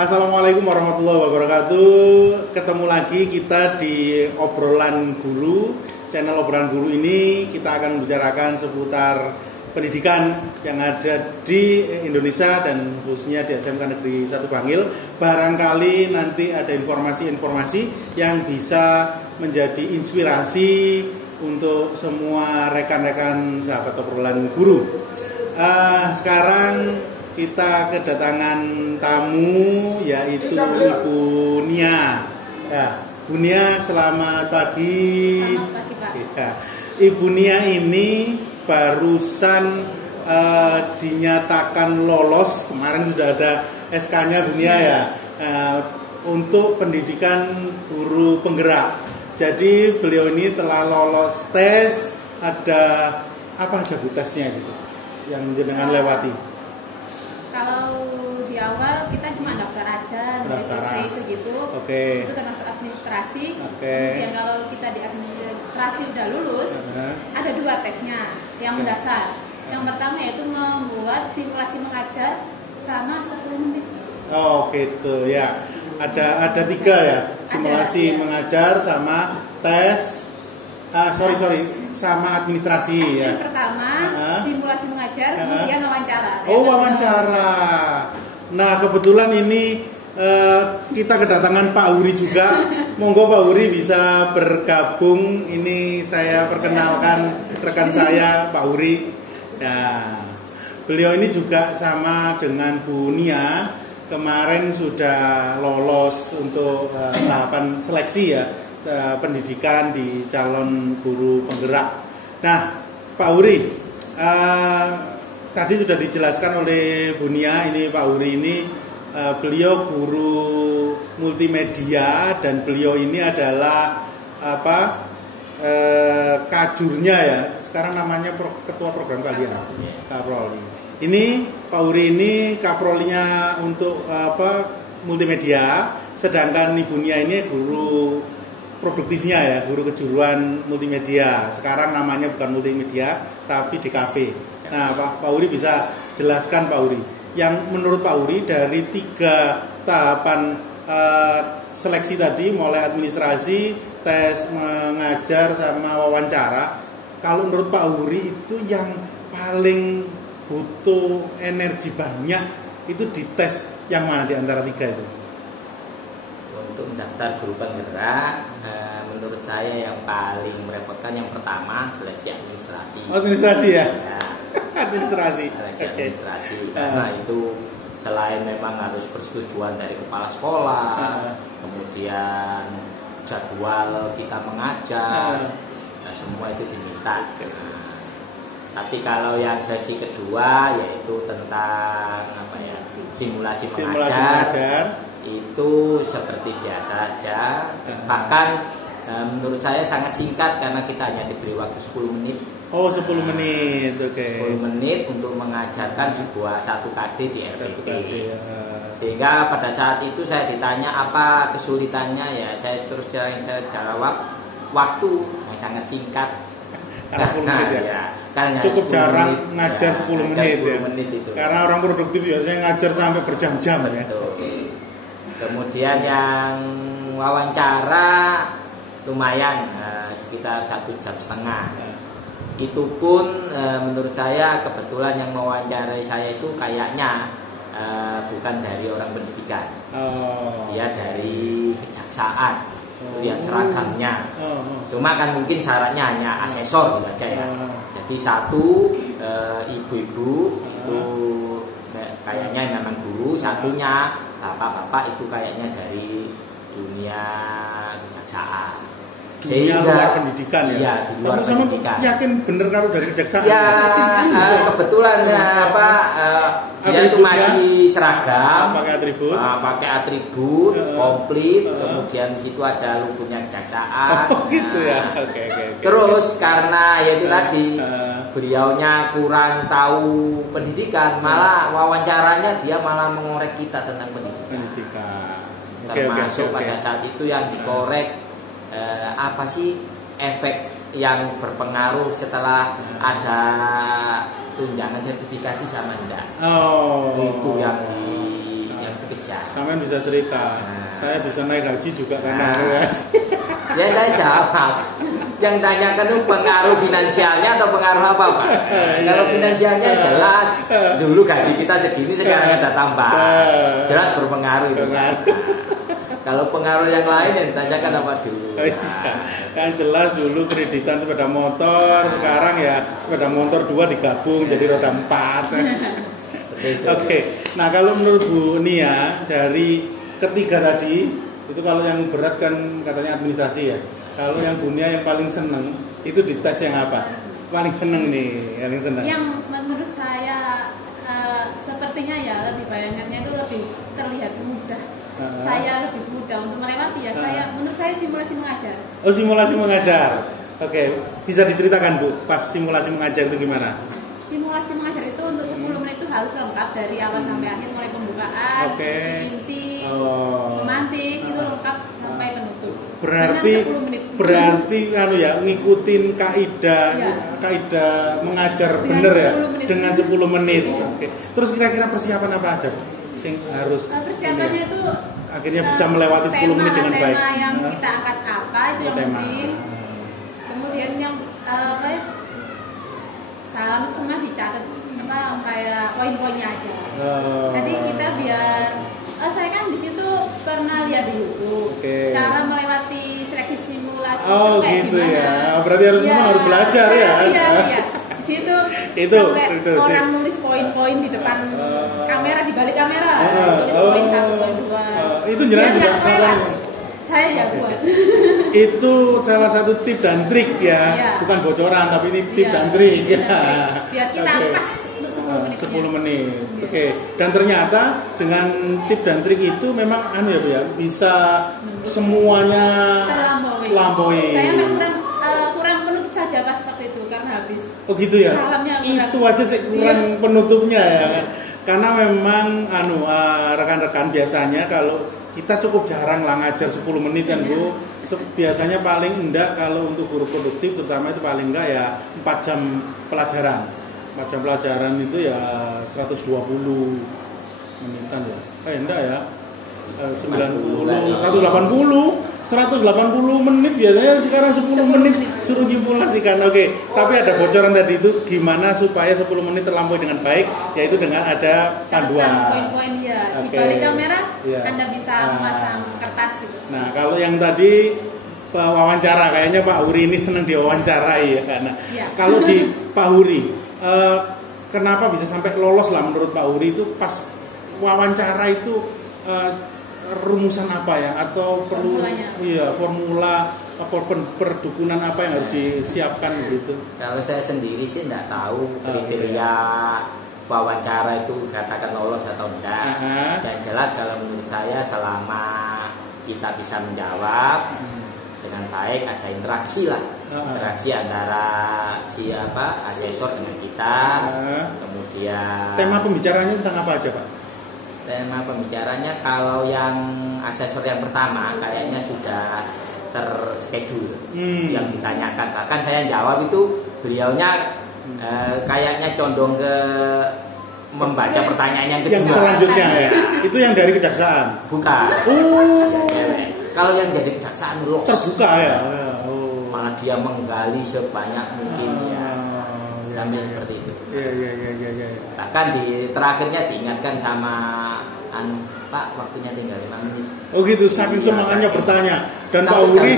Assalamualaikum warahmatullahi wabarakatuh. Ketemu lagi kita di obrolan guru. Channel obrolan guru ini kita akan membicarakan seputar pendidikan yang ada di Indonesia dan khususnya di SMK Negeri 1 Bangil. Barangkali nanti ada informasi-informasi yang bisa menjadi inspirasi untuk semua rekan-rekan sahabat obrolan guru. Sekarang kita kedatangan tamu yaitu Ibu Nia. Ya, Bu Nia, selamat pagi. Selamat pagi, Pak. Ya. Ibu Nia ini barusan dinyatakan lolos, kemarin sudah ada SK-nya Bu Nia ya, untuk pendidikan guru penggerak. Jadi beliau ini telah lolos tes. Ada apa aja Bu tesnya gitu yang jenengan lewati? Kalau di awal kita cuma daftar aja, nulis essay segitu. Oke. Itu termasuk administrasi. Oke. Kemudian kalau kita di administrasi udah lulus, ada 2 tesnya yang mendasar. Yang pertama yaitu membuat simulasi mengajar sama 10 menit. Oh gitu ya. Ada 3 ya. Simulasi mengajar sama tes. Sama administrasi ya. Yang pertama simulasi mengajar, kemudian wawancara. Oh, wawancara. Nah, kebetulan ini kita kedatangan Pak Uri juga. Monggo Pak Uri bisa bergabung. Ini saya perkenalkan rekan saya Pak Uri. Nah, beliau ini juga sama dengan Bu Nia. Kemarin sudah lolos untuk tahapan seleksi ya. Pendidikan di calon guru penggerak. Nah, Pak Uri, tadi sudah dijelaskan oleh Bu Nia. Ini Pak Uri ini beliau guru multimedia dan beliau ini adalah kajurnya ya. Sekarang namanya ketua program kalian, Kaproli. Ini Pak Uri ini kaprolinya untuk multimedia, sedangkan Ibu Nia ini guru produktifnya ya, guru kejuruan multimedia. Sekarang namanya bukan multimedia tapi DKV. Nah, Pak Uri bisa jelaskan Pak Uri, yang menurut Pak Uri dari 3 tahapan seleksi tadi, mulai administrasi, tes mengajar sama wawancara, kalau menurut Pak Uri itu yang paling butuh energi banyak itu di tes yang mana di antara 3 itu? Untuk mendaftar guru penggerak, menurut saya yang paling merepotkan yang pertama seleksi administrasi. Administrasi ya? Administrasi. Seleksi administrasi, karena itu selain memang harus persetujuan dari kepala sekolah, kemudian jadwal kita mengajar, semua itu diminta. Tapi kalau yang seleksi kedua yaitu tentang simulasi mengajar. Itu seperti biasa aja, bahkan menurut saya sangat singkat karena kita hanya diberi waktu 10 menit. Oh, 10 menit, oke. 10 menit untuk mengajarkan sebuah 1 KD di RPP. Sehingga pada saat itu saya ditanya apa kesulitannya, ya saya terus jawab waktu yang sangat singkat. Karena 10 menit ya. Cukup jarang ngajar 10 menit ya. Itu. Karena orang produktif biasanya ngajar sampai berjam-jam ya. Kemudian yang wawancara lumayan, sekitar 1,5 jam. Itu pun menurut saya kebetulan yang mewawancarai saya itu kayaknya bukan dari orang pendidikan. Dia dari kejaksaan. Lihat seragamnya. Cuma kan mungkin syaratnya hanya asesor gitu aja ya. Jadi 1 ibu-ibu itu kayaknya memang guru, satunya bapak-bapak itu kayaknya dari dunia kejaksaan. Dunia luar pendidikan ya. Iya, di luar pendidikan. Yakin bener kalau dari kejaksaan? Ya, kebetulan dia itu masih seragam, pakai atribut komplit, kemudian di situ ada logonya kejaksaan. Oh, gitu ya. Oke. Terus karena ya itu tadi beliaunya kurang tahu pendidikan, malah wawancaranya dia malah mengorek kita tentang pendidikan. Termasuk pada saat itu yang dikorek apa sih efek yang berpengaruh setelah ada tunjangan sertifikasi sama enggak? Itu yang aja. Sampean bisa cerita. Saya bisa naik haji juga karena ya saya jawab. Yang tanyakan itu pengaruh finansialnya atau pengaruh apa Pak? Kalau finansialnya jelas, dulu gaji kita segini, sekarang ada tambah. Jelas berpengaruh itu. Kalau pengaruh yang lain yang ditanyakan apa dulu? Kan jelas dulu kreditan sepeda motor, sekarang ya sepeda motor 2 digabung jadi roda 4. Oke. Nah, kalau menurut Bu Nia dari ketiga tadi, itu kalau yang berat kan katanya administrasi ya. Kalau yang Bu Nia yang paling seneng itu di tes yang apa? Paling seneng nih, paling seneng. Yang menurut saya sepertinya ya lebih bayangannya itu lebih terlihat mudah. Saya lebih mudah untuk melewati ya. Menurut saya simulasi mengajar. Oh, simulasi mengajar. Oke, bisa diceritakan Bu, pas simulasi mengajar itu gimana? Simulasi mengajar itu untuk 10 menit itu harus lengkap dari awal sampai akhir, mulai pembukaan, inti, memantik itu lengkap sampai penutup. Berarti dengan 10 menit. Berarti ngikutin kaidah mengajar bener ya dengan 10 menit. Oke. Terus kira-kira persiapan apa aja sing harus persiapannya itu akhirnya bisa melewati 10 menit dengan baik. Tema yang kita angkat apa itu yang penting. Kemudian yang salam itu semua dicatat kayak poin-poinnya aja. Jadi kita biar saya kan di situ pernah lihat di YouTube cara melewati seleksi simulasi itu kayak gitu gimana. Ya. Berarti harus harus belajar ya. Iya. Di situ sampai orang nulis poin-poin di depan kamera, di balik kamera, tulis poin 1, poin 2. Itu jelas juga. Saya ya buat. Itu salah satu tip dan trik ya, bukan bocoran tapi ini tip dan trik ya. Biar kita pas untuk 10 menit. 10 menit. Oke. Dan ternyata dengan tip dan trik itu memang bisa semuanya terlampaui. Saya kurang penutup saja pas waktu itu karena habis. Oh gitu ya. Itu aja sih kurang penutupnya ya. Karena memang rekan-rekan biasanya kalau kita cukup jarang lah ngajar 10 menit kan Bu. Biasanya paling enggak kalau untuk guru produktif terutama itu paling enggak ya 4 jam pelajaran. 4 jam pelajaran itu ya 120 menitan ya. Enggak ya. 180 menit biasanya, sekarang 10 menit suruh simulasikan. Oke. Tapi ada bocoran tadi itu gimana supaya 10 menit terlampaui dengan baik, yaitu dengan ada panduan. Poin-poin ya. Di balik kamera Anda bisa memasang kertas gitu. Nah, kalau yang tadi wawancara, kayaknya Pak Huri ini senang diwawancarai ya karena. Kalau di Pak Huri, kenapa bisa sampai lolos lah menurut Pak Huri itu pas wawancara itu rumusan apa ya atau perlu formula apa perdukunan apa yang harus disiapkan gitu. Kalau saya sendiri sih enggak tahu kriteria wawancara itu katakan lolos atau enggak. Dan jelas kalau menurut saya selama kita bisa menjawab dengan baik, ada interaksi lah. Interaksi antara asesor dengan kita. Kemudian tema pembicaranya tentang apa aja, Pak? Tema pembicaranya kalau yang asesor yang pertama kayaknya sudah terschedule yang ditanyakan. Bahkan saya jawab itu beliaunya kayaknya condong ke membaca pertanyaan yang kedua. Yang selanjutnya ya. Itu yang dari kejaksaan. Bukan. Kalau yang dari kejaksaan terbuka ya. Malah dia menggali sebanyak mungkin sampai seperti itu. Iya. Bahkan di terakhirnya diingatkan sama Pak, waktunya tinggal 5 menit. Oh gitu, saking semangatnya bertanya. Dan Pak Huri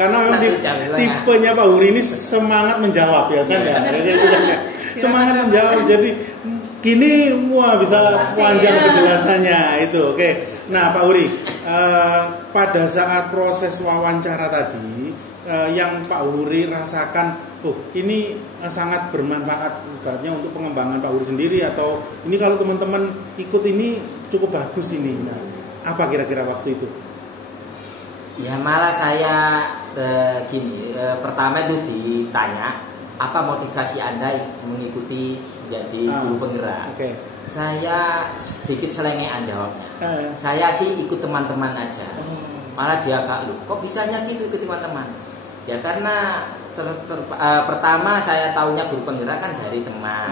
karena memang tipenya Pak Huri ini semangat menjawab ya kan ya. Semangat menjawab. Jadi gini bisa panjang penjelasannya itu. Oke. Nah, Pak Huri, pada saat proses wawancara tadi yang Pak Huri rasakan ini sangat bermanfaat ibaratnya untuk pengembangan Pak Huri sendiri, atau ini kalau teman-teman ikut ini cukup bagus ini. Nah, apa kira-kira waktu itu? Ya malah saya pertama itu ditanya apa motivasi Anda mengikuti jadi guru penggerak. Saya sedikit selengean jawabnya. Saya sih ikut teman-teman aja. Malah dia kok bisanya gitu ikut teman-teman? Ya karena pertama saya tahunya guru penggerak kan dari teman.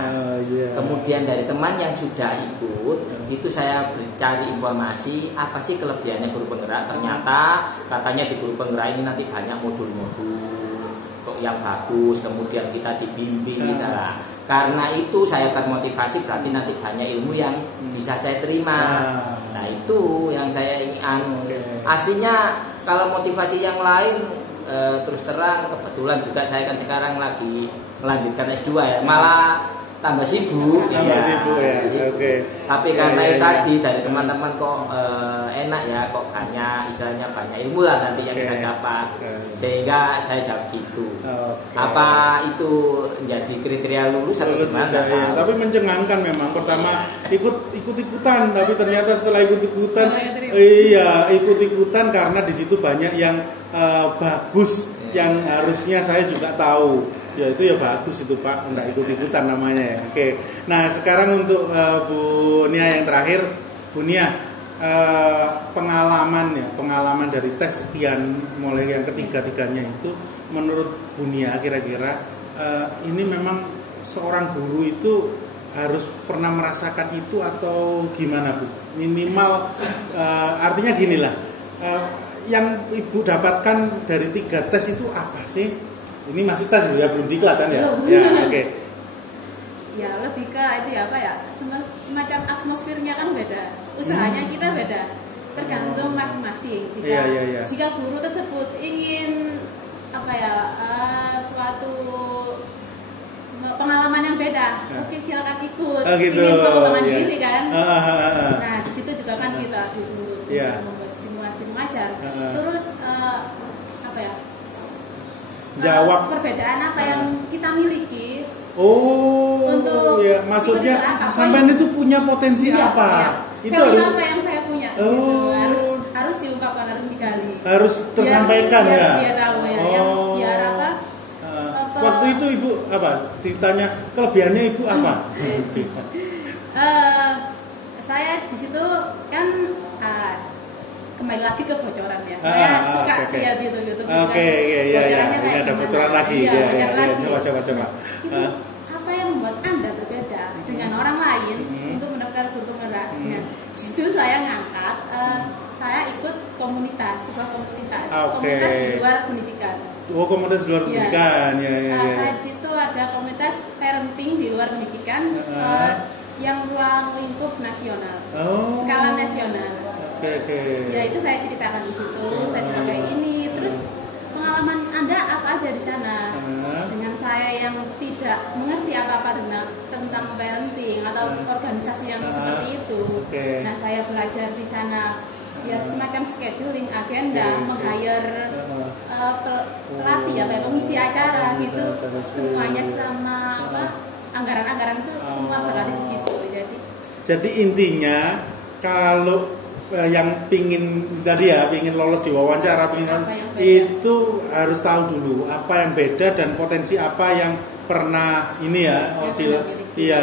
Kemudian dari teman yang sudah ikut, itu saya cari informasi apa sih kelebihannya guru penggerak. Ternyata katanya di guru penggerak ini nanti banyak modul-modul kok yang bagus, kemudian kita dibimbing gitu lah. Karena itu saya termotivasi, berarti nanti banyak ilmu yang bisa saya terima. Nah itu yang saya ingin. Aslinya kalau motivasi yang lain, terus terang kebetulan juga saya kan sekarang lagi melanjutkan S2 ya, malah tambah sibuk. Oke. Tapi karena itu tadi dari teman-teman kok enak ya, kok banyak istilahnya banyak ilmu lah nanti yang kita dapat, sehingga saya jawab gitu. Apa itu menjadi kriteria lulus atau gimana? Tapi mencengangkan memang. Pertama ikut-ikutan, tapi ternyata setelah ikut-ikutan, ikut-ikutan karena di situ banyak yang bagus yang harusnya saya juga tahu. Ya itu ya bagus itu Pak, enggak ikut-ikutan namanya ya. Oke. Nah, sekarang untuk Bu Nia yang terakhir, Bu Nia, pengalaman dari tes sekian mulai yang ketiga-tiganya itu menurut Bu Nia kira-kira ini memang seorang guru itu harus pernah merasakan itu atau gimana Bu? Minimal artinya ginilah. Yang Ibu dapatkan dari 3 tes itu apa sih? Ini masih tes ya, belum diklat kan ya? Ya, oke. Ya, lebih ke itu ya apa ya? Semacam atmosfernya kan beda. Usahanya kita beda. Tergantung masing-masing. Jika guru tersebut ingin apa ya? Suatu pengalaman yang beda, oke silakan ikut. Gitu. Ingin pengembangan diri kan? Nah, di situ juga kan kita membuat simulasi mengajar. Terus apa ya? Jawab perbedaan apa yang kita miliki. Untuk maksudnya sampean itu punya potensi apa? Itu apa yang saya punya. Gitu. Harus diungkapkan, harus digali. Harus tersampaikan ya. Biar tahu ya. Biar apa? Waktu itu Ibu apa? Ditanya kelebihannya Ibu apa? Saya di situ kan kembali lagi ke bocoran ya. Saya suka lihat di YouTube. Bocorannya kayak ada bocoran lagi. Coba. Itu apa yang membuat Anda berbeda dengan orang lain untuk mendaftar guru penggerak? Di situ saya ngangkat, saya ikut sebuah komunitas di luar pendidikan. Komunitas di luar pendidikan. Saya di situ ada komunitas parenting di luar pendidikan yang ruang lingkup nasional, skala nasional. Ya itu saya ceritakan di situ, saya ceritakan kayak ini. Terus pengalaman Anda apa aja di sana? Dengan saya yang tidak mengerti apa-apa tentang parenting atau organisasi yang seperti itu. Nah, saya belajar di sana ya semacam scheduling agenda, meng-hire pelatih pengisi acara gitu. Semuanya sama anggaran-anggaran itu semua berada di situ. Jadi intinya kalau yang pingin lolos di wawancara, itu harus tahu dulu apa yang beda dan potensi apa yang pernah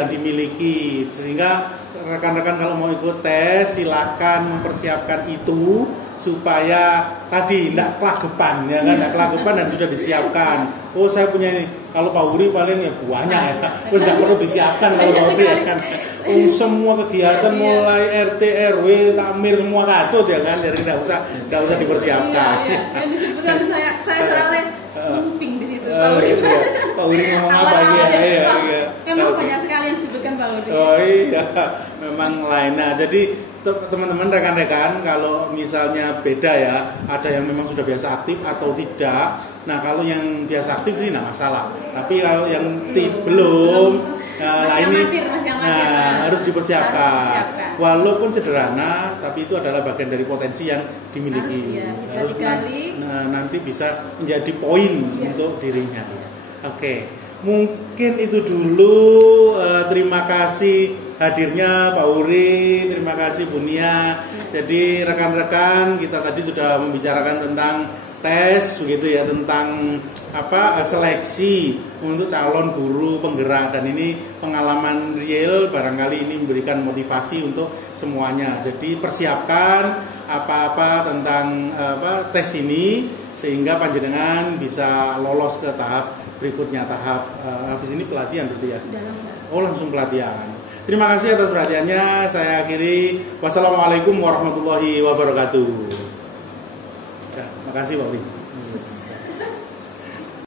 dimiliki, sehingga rekan-rekan kalau mau ikut tes silakan mempersiapkan itu supaya tadi tidak kelagepan dan sudah disiapkan. Saya punya ini. Kalau Pak Uri paling ya banyak ya. Terus tidak perlu disiapkan kalau Pak Uri ya kan. Semua kegiatan mulai RT RW takmir semua katut ya kan, jadi tidak usah dipersiapkan. Yang disebutkan saya selalu menguping di situ. Pak Uri ngomong apa ya? Memang banyak sekali yang disebutkan Pak Uri. Memang lain. Nah, jadi teman-teman rekan-rekan kalau misalnya beda ya, ada yang memang sudah biasa aktif atau tidak. Nah, kalau yang biasa aktif ini tidak masalah. Tapi kalau yang belum harus dipersiapkan. Walaupun sederhana, tapi itu adalah bagian dari potensi yang dimiliki. Bisa digali. Nanti bisa menjadi poin untuk dirinya. Oke. Mungkin itu dulu. Terima kasih hadirnya Pak Uri, terima kasih Bu Nia. Jadi rekan-rekan, kita tadi sudah membicarakan tentang tes begitu ya, tentang seleksi untuk calon guru penggerak, dan ini pengalaman real, barangkali ini memberikan motivasi untuk semuanya. Jadi persiapkan apa-apa tentang tes ini sehingga panjenengan bisa lolos ke tahap berikutnya, tahap habis ini pelatihan berarti ya. Oh, langsung pelatihan. Terima kasih atas perhatiannya. Saya akhiri. Wassalamualaikum warahmatullahi wabarakatuh. Ya, makasih Pak Uli.